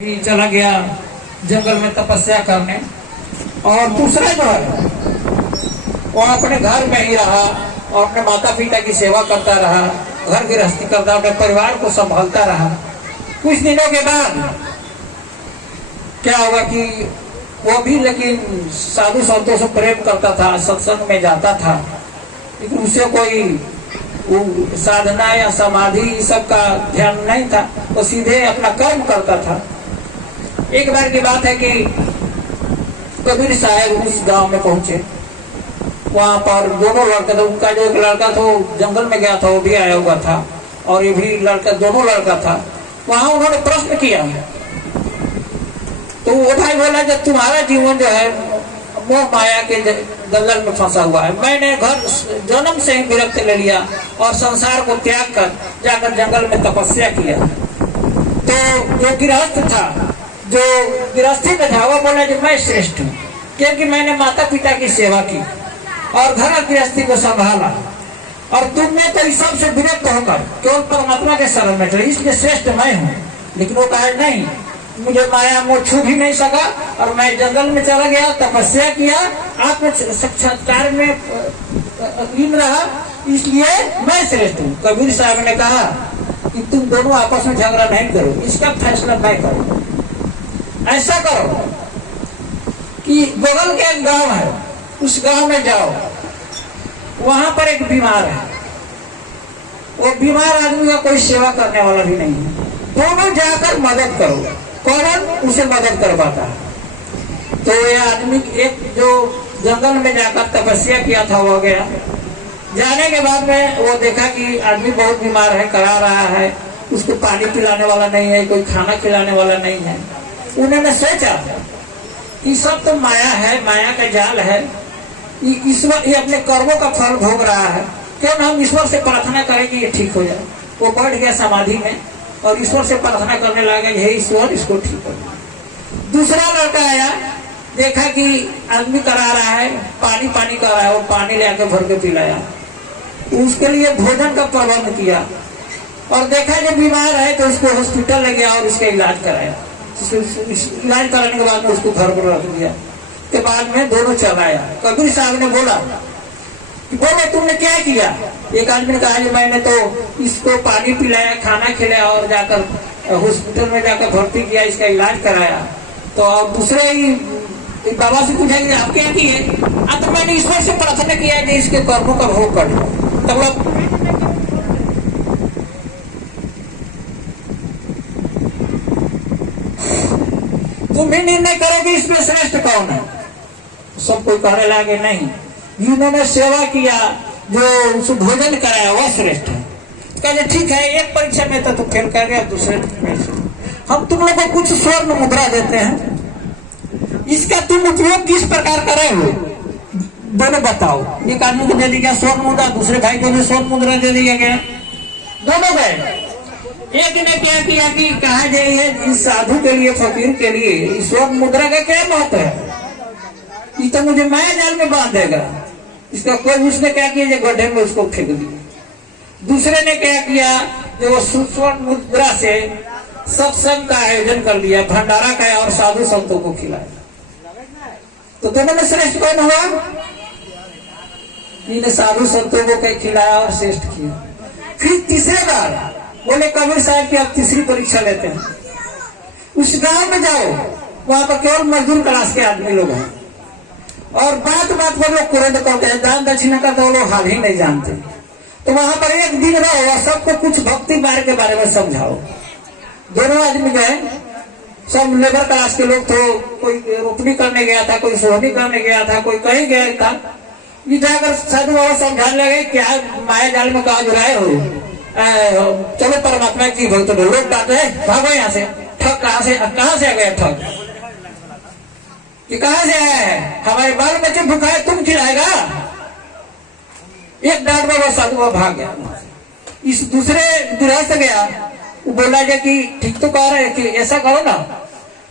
चला गया जंगल में तपस्या करने। और दूसरा जो है वो अपने घर में ही रहा और अपने माता पिता की सेवा करता रहा, घर गृहस्थी करता, अपने परिवार को संभालता रहा। कुछ दिनों के बाद क्या होगा कि वो भी लेकिन साधु संतों से प्रेम करता था, सत्संग में जाता था, लेकिन उसे कोई साधना या समाधि सब का ध्यान नहीं था। वो सीधे अपना कर्म करता था। एक बार की बात है कि कबीर साहब उस गांव में पहुंचे। वहां पर दोनों लड़के थे। उनका जो एक लड़का था वो जंगल में गया था, वो भी आया हुआ था, और ये भी लड़का, दोनों लड़का था। वहां उन्होंने प्रश्न किया तो वो भाई बोला जब तुम्हारा जीवन जो है मोह माया के दलदल में फंसा हुआ है, मैंने घर जन्म से ही विरक्त ले लिया और संसार को त्याग कर जाकर जंगल में तपस्या किया। तो जो गृहस्थ था, जो गृहस्थी में था, वो बोला कि मैं श्रेष्ठ हूँ क्योंकि मैंने माता पिता की सेवा की और घर गृहस्थी को संभाला, और तुमने तो इस सबसे विरक्त होकर केवल परमात्मा के शरण में चले, इसलिए श्रेष्ठ मैं हूँ। लेकिन वो कहा नहीं, मुझे माया मोह छू भी नहीं सका और मैं जंगल में चला गया, तपस्या किया, आत्म साक्षात्कार में लीन रहा, इसलिए मैं श्रेष्ठ हूँ। कबीर साहब ने कहा कि तुम दोनों आपस में झगड़ा नहीं करो, इसका फैसला मैं करूँ। ऐसा करो कि बगल के एक गांव है, उस गांव में जाओ, वहां पर एक बीमार है। वो बीमार आदमी का कोई सेवा करने वाला भी नहीं है। दोनों जाकर मदद करो। कौन उसे मदद कर पाता है? तो ये आदमी एक जो जंगल में जाकर तपस्या किया था वो गया। जाने के बाद में वो देखा कि आदमी बहुत बीमार है, करा रहा है, उसको पानी पिलाने वाला नहीं है, कोई खाना खिलाने वाला नहीं है। उन्होंने सोचा कि सब तो माया है, माया का जाल है, ईश्वर ये अपने कर्मों का फल भोग रहा है, क्यों हम ईश्वर से प्रार्थना करें कि ये ठीक हो जाए। वो बैठ गया समाधि में और ईश्वर से प्रार्थना करने लगा, हे ईश्वर इसको ठीक कर। दूसरा लड़का आया, देखा कि आदमी करा रहा है, पानी कर रहा है, वो पानी लेकर भर के पिलाया, उसके लिए भोजन का प्रबंध किया, और देखा जब बीमार है तो उसको हॉस्पिटल ले गया और उसका इलाज कराया। इलाज कराने के बाद में उसको घर पर रख दिया। के बाद में दोनों चलाया। कबीर साहब ने बोला बोले तुमने क्या किया? एक आदमी ने कहा मैंने तो इसको पानी पिलाया, खाना खिलाया और जाकर हॉस्पिटल में जाकर भर्ती किया, इसका इलाज कराया। तो और दूसरे ही बाबा से पूछा कि आप क्या किए? तो मैंने ईश्वर से प्रार्थना किया कि इसके कर्मों का भोग कर दो। तब तुम भी निर्णय करो कि इसमें श्रेष्ठ कौन है। सब कोई कहने लगे नहीं, जिन्होंने सेवा किया, जो उसको भोजन कराया, वह श्रेष्ठ है। कहते ठीक है, एक परीक्षा में तो तुम फेल कर गया, दूसरे में हम तुम लोग को कुछ स्वर्ण मुद्रा देते हैं, इसका तुम उपयोग किस प्रकार करे हो दोनों बताओ। एक आदमी को दे दिया स्वर्ण मुद्रा, दूसरे भाई को भी स्वर्ण मुद्रा दे दिया गया, दोनों गए। एक ने क्या किया कि कहा जाए इस साधु के लिए, फकीर के लिए स्वर्ण मुद्रा का क्या महत्व है? ये तो मुझे माया जाल में बांध देगा। इसका कोई, उसने क्या किया, गड्ढे में उसको फेंक दिया। दूसरे ने क्या किया, जो वो स्वर्ण मुद्रा से सत्संग का आयोजन कर दिया, भंडारा का, और साधु संतों को खिलाया। तो दोनों में श्रेष्ठ कौन हुआ? इन्हें साधु संतों को खिलाया और श्रेष्ठ किया। फिर तीसरे बार बोले कबीर साहब की अब तीसरी परीक्षा लेते हैं। उस गांव में जाओ, वहां पर केवल मजदूर क्लास के आदमी लोग हैं, और बात पर लोग कुरेद करते हैं, दान दक्षिणा का तो लोग हाल ही नहीं जानते। तो वहां पर एक दिन रहो और सबको कुछ भक्ति मार्ग के बारे में समझाओ। दोनों आदमी गए, सब लेबर क्लास के लोग थे, कोई रोपनी करने गया था, कोई सोहनी करने गया था, कोई कहीं गया था। ये जाकर साधु बाबा समझाने लगे क्या माया जाल में कहा जुड़ाए हो, चलो परमात्मा की भक्त हो। लोग कहते हैं भागो यहाँ से, ठग कहाँ से आ गया ठग? ये कहाँ से आया है? हमारे बाल बच्चे भूखा है, तुम खिलाएगा? एक डांट बाबा साधु बाबा भाग गया। इस दूसरे गृहस्थ गया, वो बोला जाए कि ठीक तो कह रहे कि ऐसा करो ना,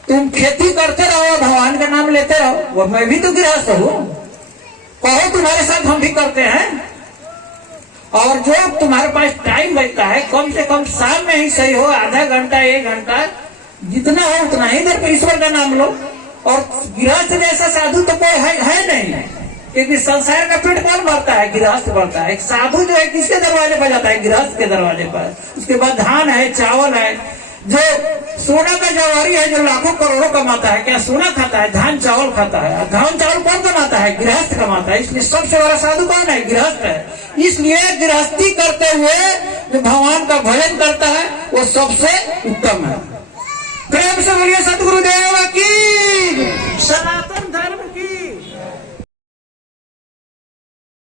तुम खेती करते रहो, भगवान का नाम लेते रहो, वो मैं भी तो गृहस्थ हूँ, कहो तुम्हारे साथ हम भी करते हैं। और जो तुम्हारे पास टाइम बचता है, कम से कम शाम में ही सही हो, आधा घंटा 1 घंटा जितना हो उतना ही देर पे ईश्वर का नाम लो। और गृहस्थ जैसा साधु तो कोई है नहीं, क्योंकि संसार का पेट कौन भरता है? गृहस्थ भरता है। एक साधु जो है किसके दरवाजे पर जाता है? गृहस्थ के दरवाजे पर। उसके बाद धान है, चावल है, जो सोना का जवाहरी है जो लाखों करोड़ों कमाता है, क्या सोना खाता है? धान चावल खाता है। धान चावल कौन कमाता है? गृहस्थ कमाता है। इसलिए सबसे बड़ा साधु कौन है? गृहस्थ है। इसलिए गृहस्थी करते हुए जो भगवान का भजन करता है वो सबसे उत्तम है। प्रेम से बोलिए सतगुरुदेव की, सनातन धर्म की।